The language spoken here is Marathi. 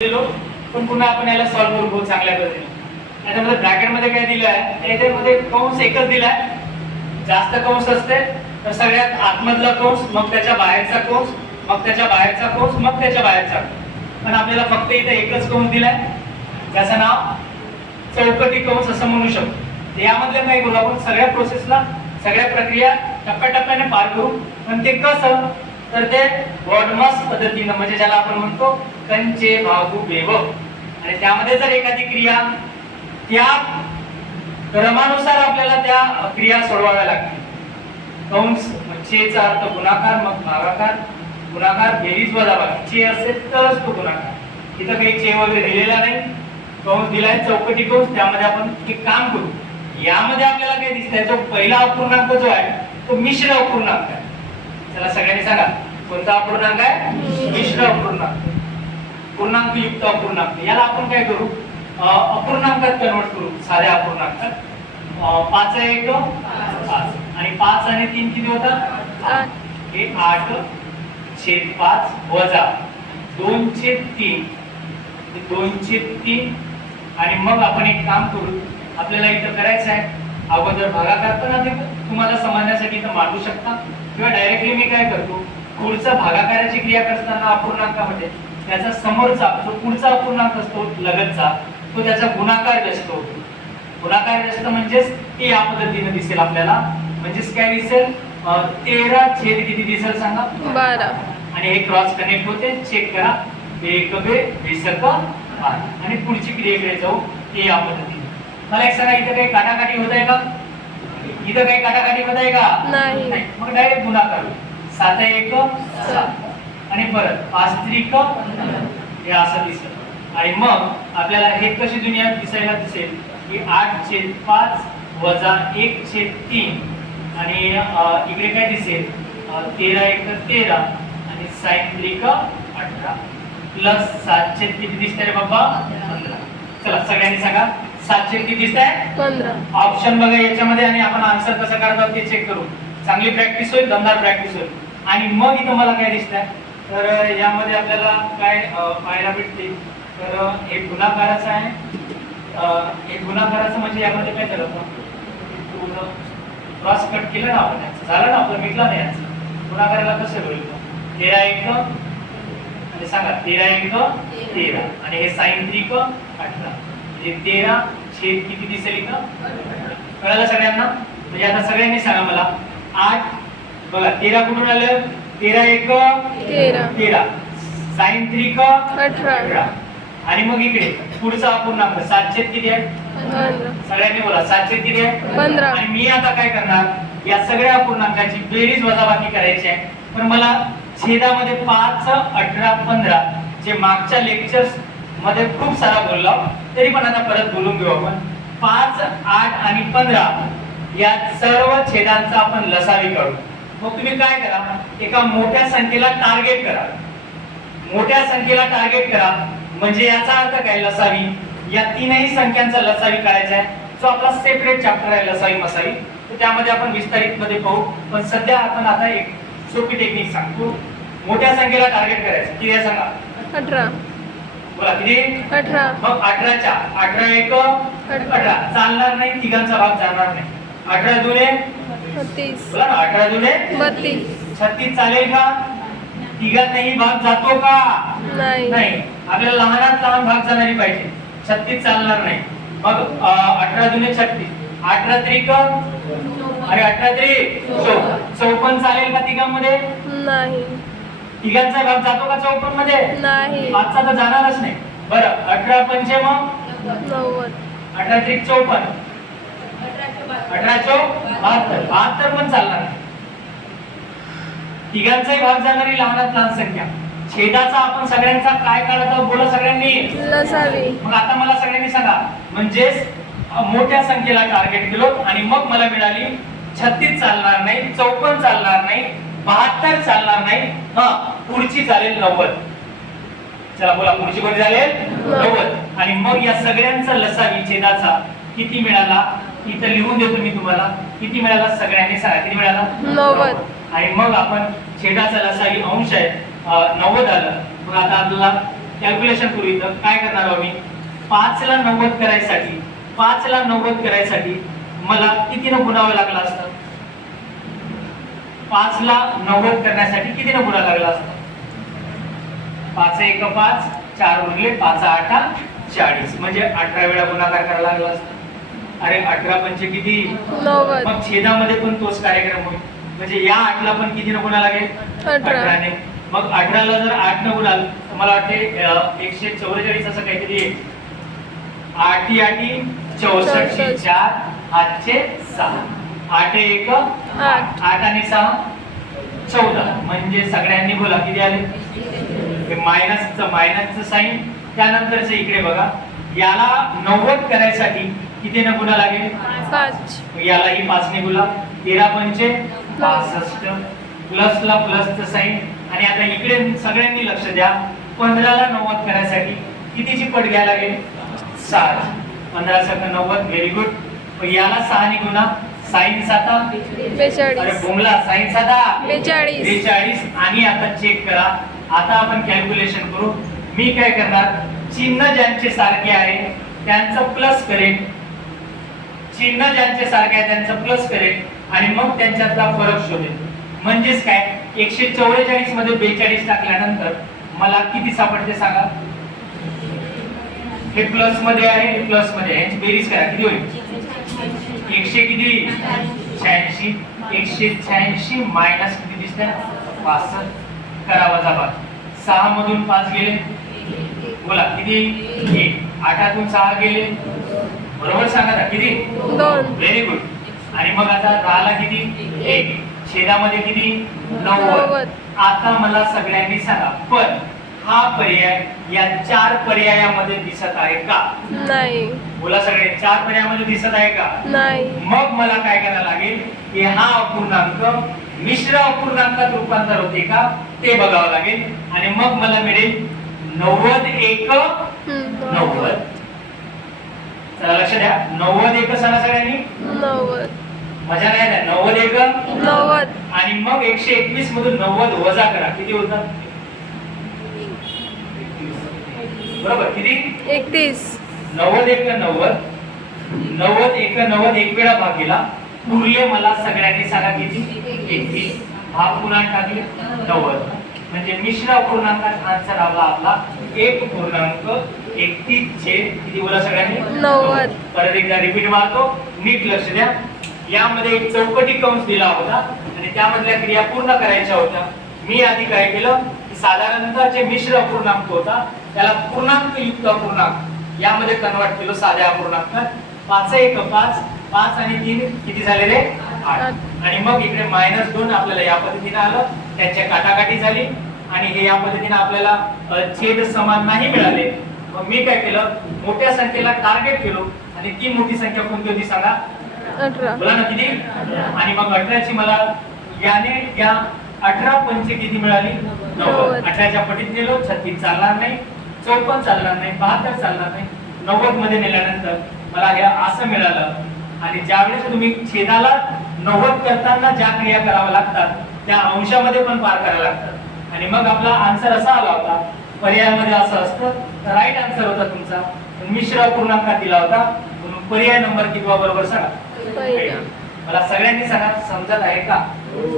गेलो पण पुन्हा आपण याला सॉल्व्ह करू बहुत चांगल्या पद्धतीने. याच्यामध्ये ब्रॅकेटमध्ये काय दिलं आहे याच्यामध्ये कंस एकच दिलाय. जास्त कंस असते तर सगळ्यात आतमधला कंस मग त्याच्या बाहेरचा कंस मग त्याच्या बाहेरचा कंस मग त्याच्या बाहेरचा पण आपल्याला फक्त इथे एकच कंस दिलाय. त्याचं नाव चौकटी कंस असं म्हणू शकतो. तर यामधलं काय करू आपण सगळ्या प्रोसेसला सगळ्या प्रक्रिया टप्प्याटप्प्याने पार करू. पण ते कसं? तर ते वॉडमॉस पद्धतीनं म्हणजे ज्याला आपण म्हणतो कंचे भागू बेव आणि त्यामध्ये जर एखादी क्रिया त्या क्रमानुसार आपल्याला त्या क्रिया सोडवाव्या लागतील. कंस चेचा अर्थ गुणाकार मग भागाकार गुणाकार बेरीज वजाबाकी चे असेल तरच तो गुणाकार. इथं काही चे वगैरे दिलेला नाही. कंस दिलाय चौकटी कंस त्यामध्ये आपण एक काम करू. यामध्ये आपल्याला काय दिसतंय जो पहिला अपूर्णांक जो आहे तो मिश्र अपूर्णांक आहे. चला सगळ्यांनी सांगा. कोणता अपूर्णांक आहे? मिश्र अपूर्णांक. पूर्णांक युक्त अपूर्णांक. याला आपण काय करू? अपूर्णांकात कन्वर्ट करू. साध्या अपूर्णांकात पाच आहे एक पाच. आणि पाच आणि तीन किती होतात? हे आठ छेद पाच वजा दोन छेद तीन. दोन छेद तीन. आणि मग आपण एक काम करू. आपल्याला इथं करायचं आहे अगोदर भागाकार पण आधी तुम्हाला समजण्यासाठी इथं मांडू शकता. किंवा डायरेक्टली मी काय करतो? पुढचा भागाकाराची क्रिया करताना अपूर्णांकामध्ये. त्याचा समोरचा जो पुढचा अपूर्णांक असतो लगतचा तो त्याचा गुणाकार होतो. गुणाकार जास्त म्हणजेच ते या पद्धतीने दिसेल आपल्याला. म्हणजेच काय दिसेल? तेरा छेद किती दिसेल सांगा? बारा. आणि हे क्रॉस कनेक्ट होते. चेक करा. एक बे बेसक आणि पुढची क्रियेकडे जाऊ. ते या पद्धतीने. मला एक सांगा इथं काही काटाकाटी होत आहे का? इथं काही काटाकाटी होत आहे का? नाही. मग डायरेक्ट गुणाकार. सात एक सात. आणि परत पाच त्रिक हे असं दिसत. आणि मग आपल्याला हे कशी दुनिया दिसायला दिसेल? की आठ छेद पाच वजा एक छेद तीन. आणि इकडे काय दिसेल? तेरा एक तेरा आणि साईन त्रिक अठरा. प्लस सात छेद किती दिसत रे बाबा? पंधरा. चला सगळ्यांनी सांगा. सात छेद किती दिसत आहे पंधरा. ऑप्शन बघा याच्यामध्ये आणि आपण आन्सर कसं काढतो ते चेक करू. चांगली प्रॅक्टिस होईल दमदार प्रॅक्टिस होईल. आणि मग इथं मला काय दिसतंय? तर यामध्ये आपल्याला काय पाहायला भेटते? तर हे गुणाकाराचं आहे. एक हे गुणाकाराचं म्हणजे यामध्ये काय झालं क्रॉस कट केलं ना आपण याचं. झालं ना आपलं मिटला नाही याचं. गुणाकाराला कसं होईल तेरा एक म्हणजे सांगा तेरा एक तेरा. आणि हे साईन त्रिक अठरा. म्हणजे तेरा छेद किती दिसेल इथं? कळालं सगळ्यांना? म्हणजे आता सगळ्यांनी सांगा मला. आठ बघा तेरा कुठून आलं? तेरा एक तेरा. तेरा. साईन त्रिक अठरा. अठरा. आणि मग इकडे पुढचा अपूर्णांक सात छेद किती आहे? सगळ्यांनी बोला सात छेद किती आहे? पंधरा. आणि मी आता काय करणार? या सगळ्या अपूर्णांकाची बेरीज वजाबाकी करायची आहे. पण मला छेदामध्ये पाच अठरा पंधरा जे मागच्या लेक्चर्समध्ये खूप सारा बोललो तरी पण आता परत बोलून घेऊ आपण. पाच आठ आणि पंधरा या सर्व छेदांचा आपण लसावी काढू. मग तुम्ही काय करा? एका मोठ्या संख्येला टार्गेट करा. मोठ्या संख्येला टार्गेट करा. म्हणजे याचा अर्थ काय? लसावी. या तीनही संख्यांचा लसावी काढायचा आहे. जो आपला सेपरेट चॅप्टर आहे लसावी मसावी. तर त्यामध्ये आपण विस्तारित मध्ये पाहू. पण सध्या आपण आता एक सोपी टेक्निक सांगतो. मोठ्या संख्येला टार्गेट करायचं. किती आहे सांगा? अठरा. बोला किती? अठरा. मग अठराच्या. अठरा एक अठरा. चालणार नाही. तिघांचा भाग जाणार नाही. अठरा दुने अठरा बत्तीस. छत्तीस चालेल का? तिघांनाही भाग जातो का? नाही. नाही. आपल्याला लहानात लहान भाग जाणारी पाहिजे. छत्तीस चालणार नाही. मग अठरा दुने छत्तीस. अठरा त्रिक अरे अठरा त्रिक चौपन्न चालेल का तिघांमध्ये? नाही. तिघांचा भाग जातो का चौपन्नमध्ये नाही. पाचचा तर जाणारच नाही. बरं अठरा पंचे मग? अठरा त्रिक चौपन्न. अठरा चौक बहात्तर. बहात्तर पण चालणार तिघांचाही भाग जाणारी लहानात लहान संख्या. छेदाचा आपण सगळ्यांचा काय काढतो? बोला सगळ्यांनी. मग आता मला सगळ्यांनी सांगा. म्हणजेच मोठ्या संख्येला टार्गेट केलो आणि मग मला मिळाली छत्तीस चालणार नाही चौपन्न चालणार नाही बहात्तर चालणार नाही. हा पुढची चालेल नव्वद. चला बोला पुढची कोणती चालेल? नव्वद. आणि मग या सगळ्यांचा लसावी छेदाचा किती मिळाला? इथं लिहून देतो मी तुम्हाला. किती मिळाला? सगळ्यांनी सांगा. किती मिळाला? नव्वद. आणि मग आपण छेदाचा लसावी अंश आहे नव्वद आलं. मग आता आपल्याला कॅल्क्युलेशन करू इथं. काय करणार आहोत मी? पाचला नव्वद करायसाठी पाचला नव्वद करायसाठी मला कितीनं गुणावं लागलं असतं? पाचला नव्वद करण्यासाठी कितीनं गुणा लागला असतं? पाच एक पाच चार उरले पाच आठा चाळीस. म्हणजे अठरा वेळा गुणाकार करायला लागला असता. अरे अठरा पंचे किती? मग छेदामध्ये पण तोच कार्यक्रम होईल. म्हणजे या आठला पण किती न गुणा लागेल अठरा. अठराने. मग अठराला जर आठ न गुणाल तर मला वाटते एकशे चौवेचाळीस असं काहीतरी येईल. आठी आठी चौसष्ट. चार आठशे सहा. आठ एक आठ. आठ आणि सहा चौदा. म्हणजे सगळ्यांनी बोला किती आले? मायनसचं मायनसचं साईन त्यानंतरच इकडे बघा. याला नव्वद करायसाठी किती न गुणा लागेल? पाच. यालाही पाचने गुला तेरा पंचे पासष्ट. प्लसला प्लसचं साईन. आणि आता इकडे सगळ्यांनी लक्ष द्या. पंधराला नव्वद करायसाठी कितीची पट घ्यायला लागेल? सात पंधरा सक नव्वद व्हेरी गुड याला सहाने गुणा साईन साता. अरे बोंगला साईन साता. बेचाळीस. बेचाळीस. आणि आता चेक करा. आता आपण कॅल्क्युलेशन करू. मी काय करणार? चिन्ह ज्यांचे सारखे आहे त्यांचं प्लस करेन. चिन्ह ज्यांचे सारखे आहे त्यांचं प्लस करेल आणि मग त्यांच्यातला फरक शोधेल. म्हणजेच काय? एकशे चौवेचाळीसमध्ये बेचाळीस टाकल्यानंतर मला किती सापडते सांगा? हे प्लसमध्ये आहे हे प्लसमध्ये आहे. यांची बेरीज करा. किती होईल? एकशे किती? शहाऐंशी. एकशे शहाऐंशी मायनस किती दिसते पासष्ट. करा वजाबाकी सहा मधून पाच गेले. बोला किती? एक. आठातून सहा गेले. बरोबर सांगा ना किती? व्हेरी गुड आणि मग आता दहाला किती? एक. छेदामध्ये किती? नव्वद. आता मला सगळ्यांनी सांगा पण हा पर्याय या चार पर्यायामध्ये दिसत आहे का? नाही. बोला सगळे चार पर्यायामध्ये दिसत आहे का? नाही. मग मला काय करायला लागेल? की हा अपूर्णांक मिश्र अपूर्णांकात रूपांतर होते का? ते बघावं लागेल. आणि मग मला मिळेल नव्वद एक नव्वद. लक्ष द्या. नव्वद एक सांगा सगळ्यांनी? मजा नाही द्या नव्वद एक? नव्वद. आणि मग एकशे एकवीस मधून नव्वद वजा करा. किती होतात बरोबर. किती? एकतीस. नव्वद एक नव्वद. नव्वद एक नव्वद एक वेळा भागीला उरले मला सगळ्यांनी सांगा किती? एकतीस. हा पूर्णांक टाकले. नव्वद. म्हणजे मिश्र अपूर्णांकात आन्सर आला आपला. एक पूर्णांक एकतीस चे किती बोला सगळ्यांनी? नव्वद. परत एकदा रिपीट मारतो. नीट लक्ष द्या. यामध्ये एक चौकटी कंस दिला होता आणि त्यामधल्या क्रिया पूर्ण करायच्या होत्या. मी आधी काय केलं? की साधारणतः जे मिश्र अपूर्णांक होता त्याला पूर्णांक युक्त अपूर्णांक. यामध्ये कन्वर्ट केलं साध्या अपूर्णांकात. पाच एक पाच पाच आणि तीन किती झालेले? आठ. आणि मग इकडे मायनस दोन आपल्याला या पद्धतीने आलं. त्यांच्या काटाकाटी झाली. आणि हे या पद्धतीने आपल्याला छेद समान नाही मिळाले. मग मी काय केलं? मोठ्या संख्येला टार्गेट केलो. आणि ती मोठी संख्या कोणती होती सांगा? बोला ना किती? आणि मग अठराची मला याने या अठरा पंचे किती मिळाली? नव्वद. अठराच्या पटीत नेलो छत्तीस चालणार नाही चौपन्न चालणार नाही बहात्तर चालणार नाही नव्वदमध्ये नेल्यानंतर मला हे असं मिळालं. आणि ज्यावेळेस तुम्ही छेदाला नव्वद करताना ज्या क्रिया कराव्या लागतात त्या अंशामध्ये पण पार कराव्या लागतात. आणि मग आपला आन्सर असा आला होता पर्यायामध्ये असं असतं. राईट आन्सर होता तुमचा. मिश्र पूर्णांकात दिला होता. म्हणून पर्याय नंबर किती बरोबर सांगा? मला सगळ्यांनी सांगा समजत आहे का?